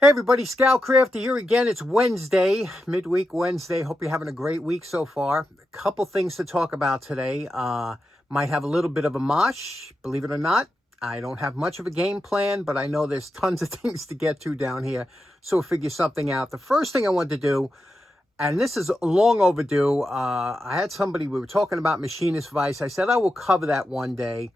Hey everybody, Scoutcrafter here again. It's Wednesday, midweek Wednesday. Hope you're having a great week so far. A couple things to talk about today. Might have a little bit of a mosh, believe it or not. I don't have much of a game plan, but I know there's tons of things to get to down here, so we'll figure something out. The first thing I wanted to do, and this is long overdue, I had somebody, we were talking about machinist Vise. I said I will cover that one day.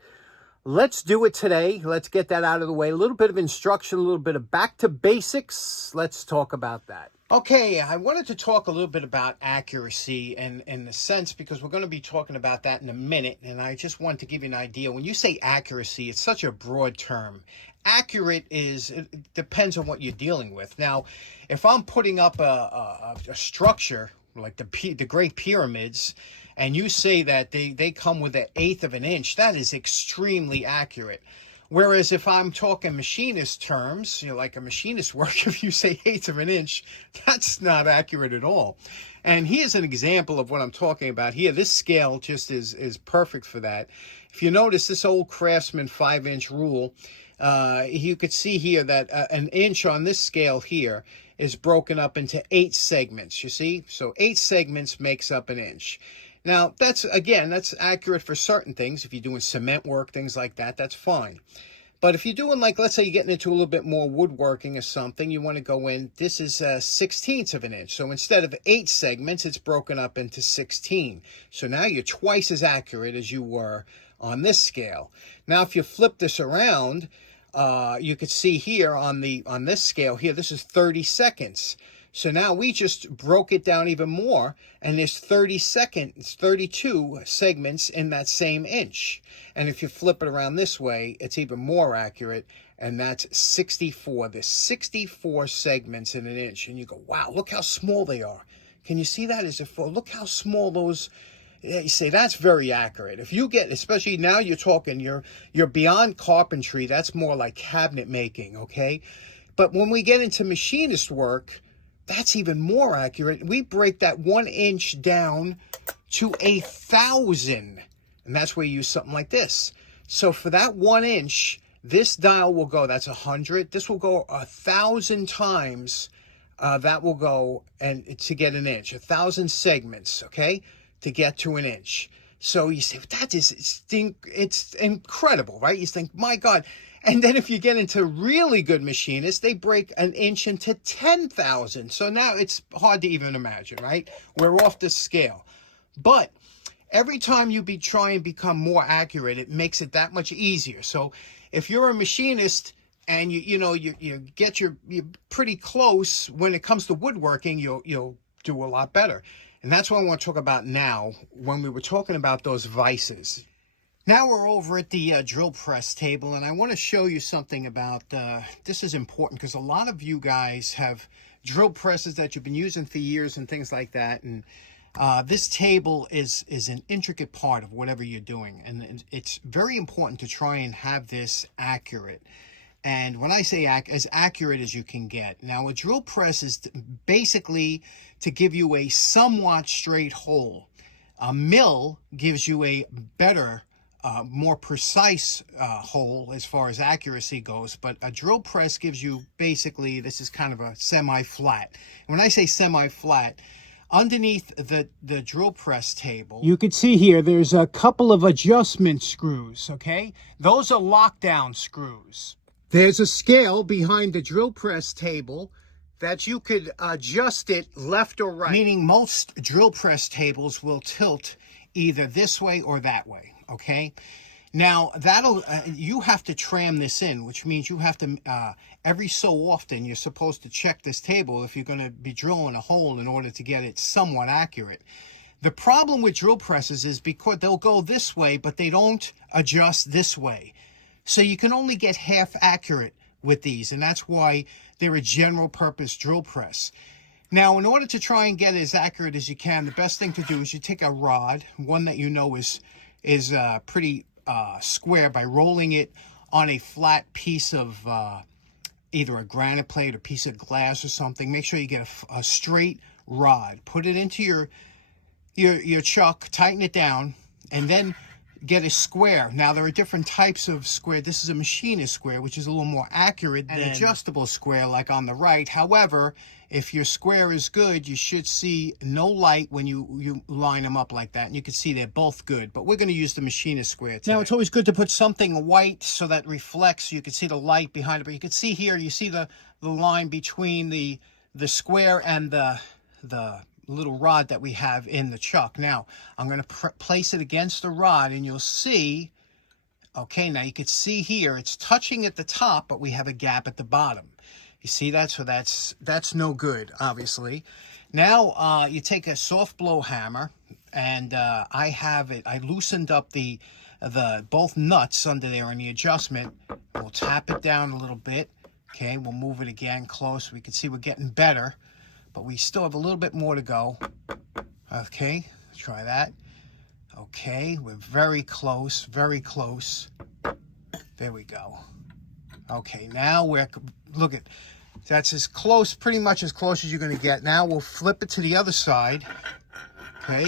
Let's do it today. Let's get that out of the way. A little bit of instruction, a little bit of back to basics. Let's talk about that. Okay, I wanted to talk a little bit about accuracy and in the sense, because we're going to be talking about that in a minute, and I just want to give you an idea. When you say accuracy, it's such a broad term. Accurate it depends on what you're dealing with. Now, if I'm putting up a structure like the Great Pyramids, and you say that they come with an eighth of an inch, that is extremely accurate. Whereas if I'm talking machinist terms, like a machinist work, if you say eighth of an inch, that's not accurate at all. And here's an example of what I'm talking about here. This scale just is perfect for that. If you notice this old Craftsman 5-inch rule, you could see here that an inch on this scale here is broken up into 8 segments, you see? So 8 segments makes up an inch. Now, that's accurate for certain things. If you're doing cement work, things like that, that's fine. But if you're doing, like, let's say you're getting into a little bit more woodworking or something, you want to go in, this is 1/16 of an inch. So instead of 8 segments, it's broken up into 16. So now you're twice as accurate as you were on this scale. Now, if you flip this around, you could see here on this scale here, this is 30 seconds. So now we just broke it down even more, and there's 32 segments in that same inch. And if you flip it around this way, it's even more accurate, and that's 64. There's 64 segments in an inch. And you go, wow, look how small they are. Can you see that? Look how small those... You say that's very accurate. If you get, especially now you're talking, you're beyond carpentry. That's more like cabinet making, okay? But when we get into machinist work, that's even more accurate. We break that 1 inch down to 1,000. And that's where you use something like this. So for that 1 inch, this dial will go, that's 100. This will go 1,000 times. That will go and to get an inch. 1,000 segments, okay, to get to an inch. So you say, it's incredible, right? You think, my God. And then if you get into really good machinists, they break an inch into 10,000. So now it's hard to even imagine, right? We're off the scale. But every time you try and become more accurate, it makes it that much easier. So if you're a machinist and you're pretty close when it comes to woodworking, you'll do a lot better. And that's what I want to talk about now when we were talking about those vices. Now we're over at the drill press table, and I want to show you something about, this is important because a lot of you guys have drill presses that you've been using for years and things like that. And this table is an intricate part of whatever you're doing. And it's very important to try and have this accurate. And when I say as accurate as you can get. Now, a drill press is basically to give you a somewhat straight hole. A mill gives you a better, more precise hole as far as accuracy goes. But a drill press gives you basically, this is kind of a semi-flat. When I say semi-flat, underneath the drill press table, you can see here there's a couple of adjustment screws, okay? Those are lockdown screws. There's a scale behind the drill press table that you could adjust it left or right. Meaning most drill press tables will tilt either this way or that way, okay? Now, you have to tram this in, which means you have to, every so often, you're supposed to check this table if you're going to be drilling a hole in order to get it somewhat accurate. The problem with drill presses is because they'll go this way, but they don't adjust this way. So you can only get half accurate with these, and that's why they're a general purpose drill press. Now, in order to try and get as accurate as you can, the best thing to do is you take a rod, one that you know is pretty square, by rolling it on a flat piece of either a granite plate or piece of glass or something. Make sure you get a straight rod. Put it into your chuck, tighten it down, and then get a square. Now, there are different types of square. This is a machinist square, which is a little more accurate than an adjustable square like on the right. However, if your square is good, you should see no light when you line them up like that. And you can see they're both good. But we're going to use the machinist square today. Now, it's always good to put something white so that reflects. You can see the light behind it. But you can see here, you see the line between the square and the little rod that we have in the chuck. Now, I'm going to place it against the rod, and you'll see, okay, now you can see here, it's touching at the top, but we have a gap at the bottom. You see that? So that's no good, obviously. Now, you take a soft blow hammer, and I loosened up the both nuts under there in the adjustment. We'll tap it down a little bit. Okay, we'll move it again close. We can see we're getting better, but we still have a little bit more to go. Okay, try that. Okay, we're very close, very close. There we go. Okay, now look at, that's as close, pretty much as close as you're going to get. Now we'll flip it to the other side. Okay,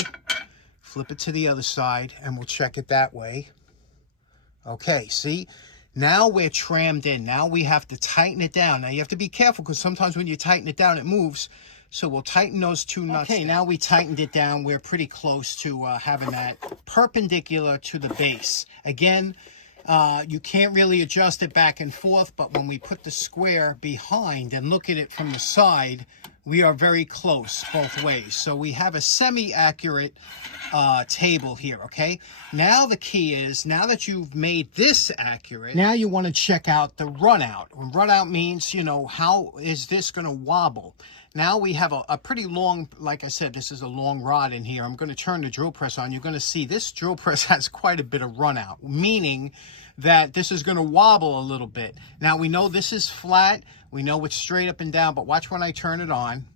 flip it to the other side, and we'll check it that way. Okay, see? Now we're trammed in. Now we have to tighten it down. Now you have to be careful, because sometimes when you tighten it down, it moves. So we'll tighten those two nuts. Okay, now we tightened it down. We're pretty close to having that perpendicular to the base. Again, you can't really adjust it back and forth, but when we put the square behind and look at it from the side, we are very close both ways. So we have a semi-accurate table here, okay? Now the key is, now that you've made this accurate, now you want to check out the run out. And run out means, you know, how is this going to wobble? Now we have a pretty long, like I said, this is a long rod in here. I'm going to turn the drill press on. You're going to see this drill press has quite a bit of run out, meaning that this is going to wobble a little bit. Now we know this is flat. We know it's straight up and down, but watch when I turn it on.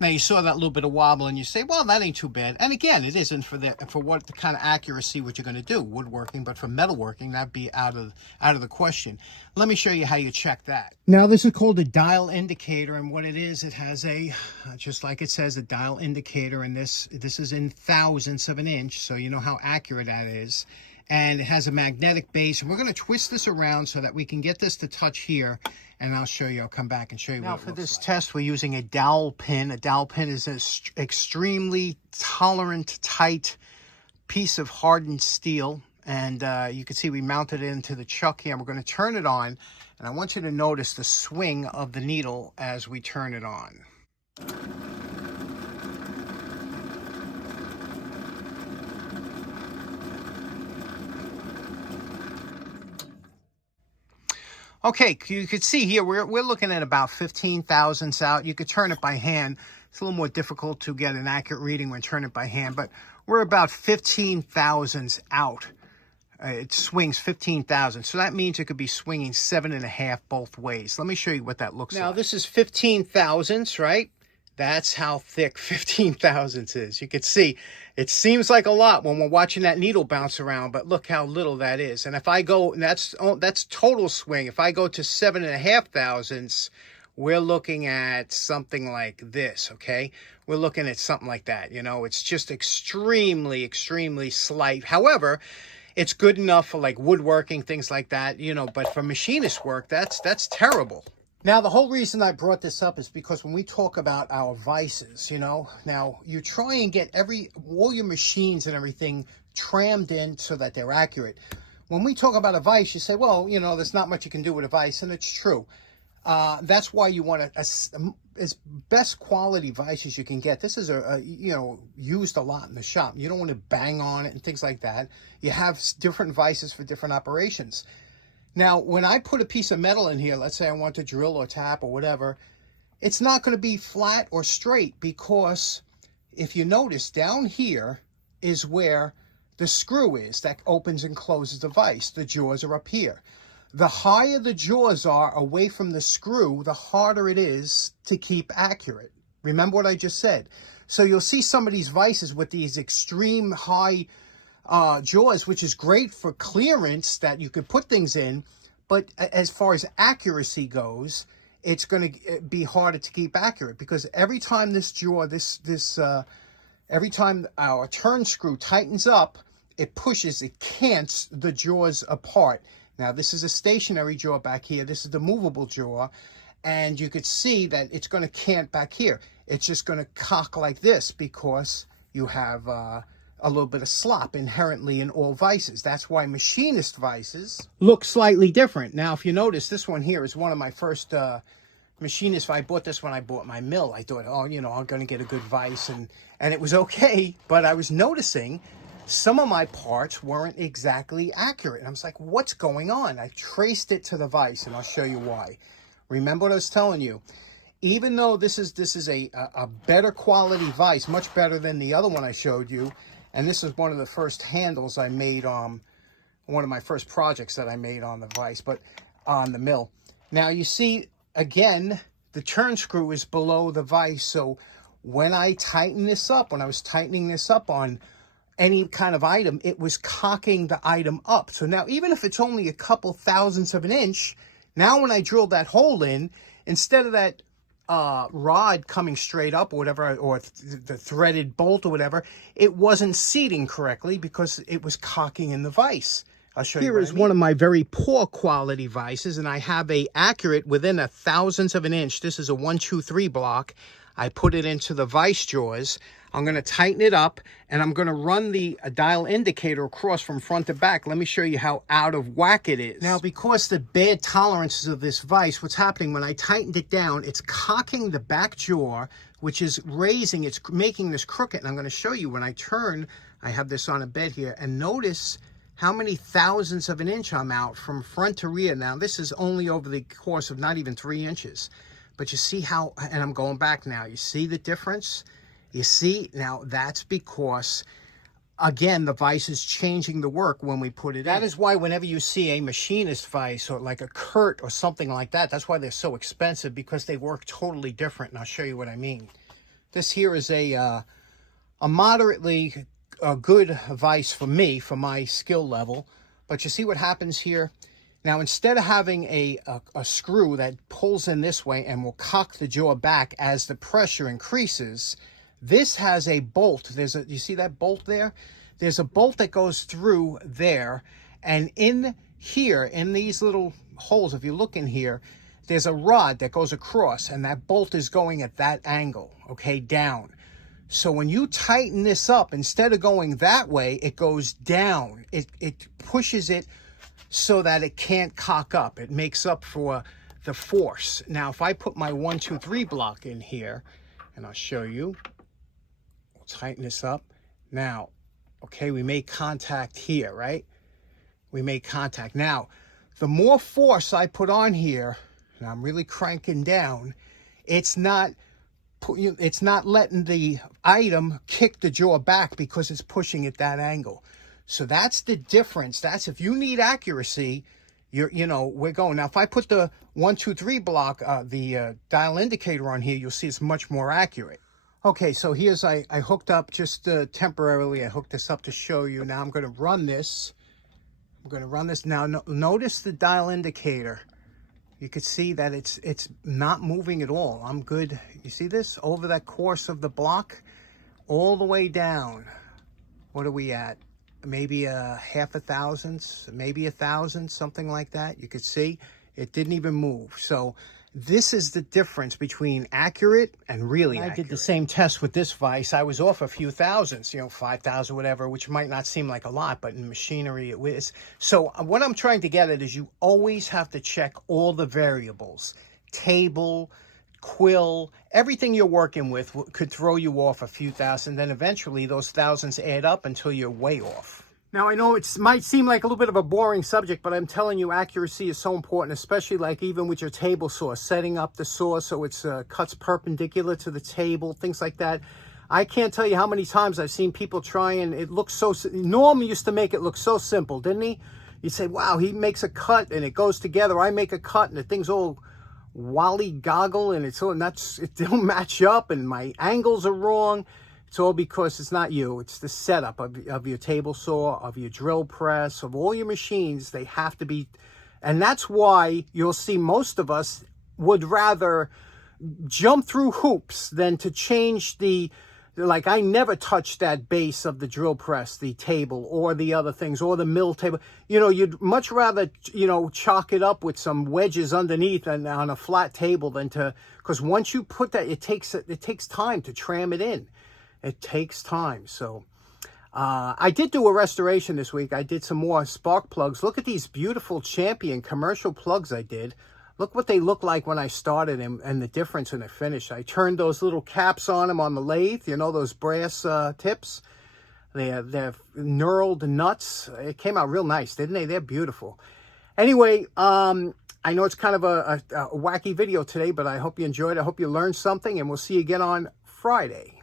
Now you saw that little bit of wobble, and you say, well, that ain't too bad. And again, it isn't for what the kind of accuracy what you're going to do, woodworking, but for metalworking, that'd be out of the question. Let me show you how you check that. Now this is called a dial indicator, and what it is, it has a, just like it says, a dial indicator, and this is in thousandths of an inch, so you know how accurate that is. And it has a magnetic base, and we're going to twist this around so that we can get this to touch here, and I'll show you. I'll come back and show you. Now, for this test, we're using a dowel pin. A dowel pin is an extremely tolerant, tight piece of hardened steel, and you can see we mounted it into the chuck here. We're going to turn it on, and I want you to notice the swing of the needle as we turn it on. Okay, you can see here, we're looking at about 15 thousandths out. You could turn it by hand. It's a little more difficult to get an accurate reading when turning it by hand, but we're about 15 thousandths out. It swings 15 thousandths, so that means it could be swinging 7.5 both ways. Let me show you what that looks like. Now, this is 15 thousandths, right? That's how thick 15 thousandths is. You can see, it seems like a lot when we're watching that needle bounce around, but look how little that is. And if I go, and that's total swing. If I go to 7.5 thousandths, we're looking at something like this, okay? We're looking at something like that, you know? It's just extremely, extremely slight. However, it's good enough for like woodworking, things like that, you know, but for machinist work, that's terrible. Now, the whole reason I brought this up is because when we talk about our vices, you know, now you try and get all your machines and everything trammed in so that they're accurate. When we talk about a vise, you say, well, you know, there's not much you can do with a vise, and it's true. That's why you want as best quality vices you can get. This is you know, used a lot in the shop. You don't want to bang on it and things like that. You have different vices for different operations. Now, when I put a piece of metal in here, let's say I want to drill or tap or whatever, it's not going to be flat or straight, because if you notice, down here is where the screw is that opens and closes the vise. The jaws are up here. The higher the jaws are away from the screw, the harder it is to keep accurate. Remember what I just said. So you'll see some of these vices with these extreme high jaws, which is great for clearance that you could put things in, but as far as accuracy goes, it's going to be harder to keep accurate, because every time this jaw, this every time our turn screw tightens up, it pushes, it cants the jaws apart. Now, this is a stationary jaw back here. This is the movable jaw. And you could see that it's going to cant back here. It's just going to cock like this because you have a little bit of slop inherently in all vices. That's why machinist vices look slightly different. Now, if you notice, this one here is one of my first machinist. I bought this when I bought my mill. I thought, oh, you know, I'm going to get a good vise. And it was okay. But I was noticing some of my parts weren't exactly accurate. And I was like, what's going on? I traced it to the vise, and I'll show you why. Remember what I was telling you. Even though this is a better quality vise, much better than the other one I showed you, and this is one of the first handles I made on one of my first projects that I made on the vise, but on the mill. Now you see, again, the turn screw is below the vise. So when I tighten this up, when I was tightening this up on any kind of item, it was cocking the item up. So now, even if it's only a couple thousandths of an inch, now when I drilled that hole in, instead of that rod coming straight up or whatever, or the threaded bolt or whatever, it wasn't seating correctly because it was cocking in the vise. I'll show you. Here is one of my very poor quality vices, and I have a accurate within a thousandth of an inch. This is a 123 block. I put it into the vise jaws. I'm going to tighten it up, and I'm going to run the dial indicator across from front to back. Let me show you how out of whack it is. Now, because the bad tolerances of this vise, what's happening when I tightened it down, it's cocking the back jaw, which is raising, it's making this crooked. And I'm going to show you when I turn, I have this on a bed here, and notice how many thousandths of an inch I'm out from front to rear. Now, this is only over the course of not even 3 inches. But you see how, and I'm going back now, you see the difference? You see, now that's because, again, the vise is changing the work when we put it in. That is why whenever you see a machinist vise or like a Kurt or something like that, that's why they're so expensive, because they work totally different, and I'll show you what I mean. This here is a moderately good vise for me, for my skill level. But you see what happens here? Now, instead of having a screw that pulls in this way and will cock the jaw back as the pressure increases, this has a bolt. You see that bolt there? There's a bolt that goes through there, and in here, in these little holes, if you look in here, there's a rod that goes across, and that bolt is going at that angle, okay, down. So when you tighten this up, instead of going that way, it goes down. It pushes it so that it can't cock up. It makes up for the force. Now, if I put my 123 block in here, and I'll show you, we'll tighten this up. Now, okay, we made contact here, right? We made contact. Now, the more force I put on here, and I'm really cranking down, it's not letting the item kick the jaw back because it's pushing at that angle. So that's the difference. That's if you need accuracy, we're going. Now, if I put the 123 block, the dial indicator on here, you'll see it's much more accurate. Okay, so here's, I hooked up just temporarily. I hooked this up to show you. Now I'm going to run this. Now, notice the dial indicator. You can see that it's not moving at all. I'm good. You see this? Over that course of the block, all the way down. What are we at? Maybe a half a thousandth, maybe 1,000, something like that. You could see it didn't even move. So this is the difference between accurate and really accurate. I did the same test with this vise. I was off a few thousandths, 5,000, whatever, which might not seem like a lot, but in machinery it is. So what I'm trying to get at is you always have to check all the variables. Table, quill, everything you're working with could throw you off a few thousand. Then eventually those thousands add up until you're way off. Now, I know it might seem like a little bit of a boring subject, but I'm telling you, accuracy is so important, especially like even with your table saw, setting up the saw so it's cuts perpendicular to the table, things like that. I can't tell you how many times I've seen people try, and it looks so, Norm used to make it look so simple, didn't he? You say, wow, he makes a cut and it goes together. I make a cut and the thing's all wally goggle and it don't match up and my angles are wrong. It's all because it's not you. It's the setup of your table saw, of your drill press, of all your machines. They have to be, and that's why you'll see most of us would rather jump through hoops than to change the like I never touched that base of the drill press, the table, or the other things, or the mill table. You know, you'd much rather, you know, chalk it up with some wedges underneath and on a flat table than to, because once you put that, it takes time to tram it in. It takes time. So I did do a restoration this week. I did some more spark plugs. Look at these beautiful Champion commercial plugs I did. Look what they look like when I started them and the difference in the finish. I turned those little caps on them on the lathe, you know, those brass tips. They're knurled nuts. It came out real nice, didn't they? They're beautiful. Anyway, I know it's kind of a wacky video today, but I hope you enjoyed it. I hope you learned something, and we'll see you again on Friday.